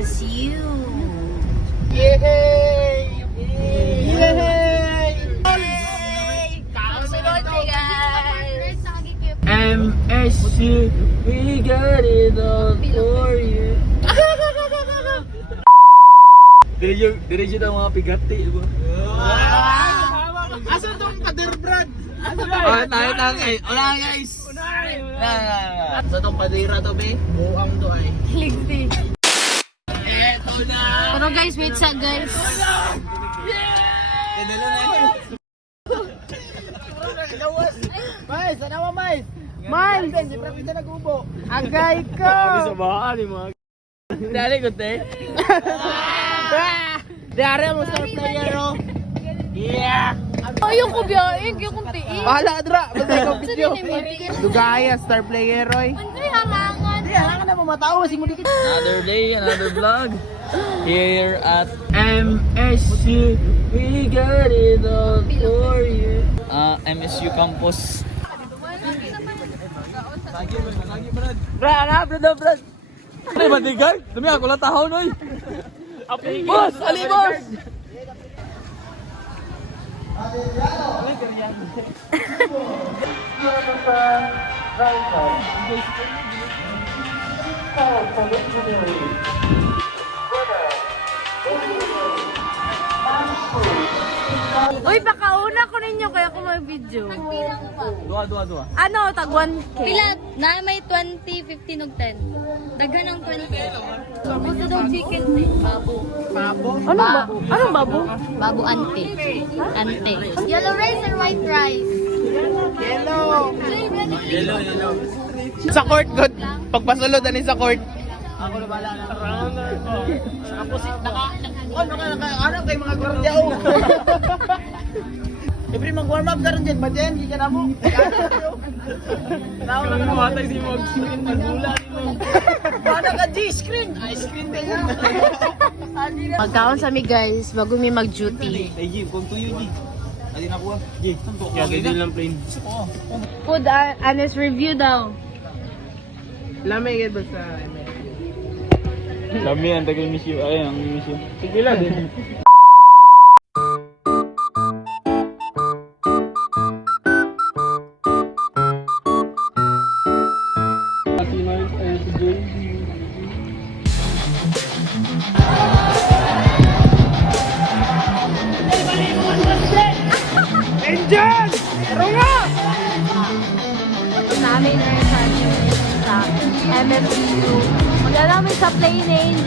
MSU. Yay! Yay! Kasunod ni guys. MSU, we got it all for you. Diretso na mga pigati, diba? Asa tong pader, Brad? Tayo guys. Wala guys. Asa tong padira to, be? Buang to ay. Ligti. Eto na! Pero guys, wait sa guys. Kedala na yun. Mais, ano mo mais? Mais! Siyempre kita nag-ubo. Agay ko. Sa baka ni mga dali ko te. Dare mo star player oh. Yeah. Yung kubiyain, yung kuntiin. Bahala dra, basta ikaw video. Dugaya. Dugaya star player oy. Anday halangan. Di halangan na mamatawa sing mo dikit. Another day, another vlog. Here at MSU, we got it all for you. MSU campus. Brad. Ano ba digay? Dumi ako lang tahon oy. Boss, ali boss. Uy, pakauna ko ninyo kaya ako mag-video. Dua. Ano, tag 1K? Pila na may 20, 15 ug 10. Daghan ng 20. Gusto daw chicken babo. Anong babo? Babo ante. Ante. Yellow rice or white rice? Yellow. Sa court good. Pagpasulod ani sa court. Ako na bala na. Tapos ano kay mga gwardiya oh. Every mag-warm up ka rin dyan, ba dyan? Hindi ka na mo. Tao lang namatay di mag-screen, nagula mo. Paano ka G-screen? Ice cream din yan. Magkaon sa mi guys, bago mi mag-duty. Ay, G, kung tuyo, G. Adi na ko, G. Kaya ganyan lang plain. Food honest review daw. Lamay yan ba sa Lami, ang tagal miss you. Ay, ang miss you. Sige lang. Engine! Runga! Namin sa MSU. Maglalami sa Plane Angel.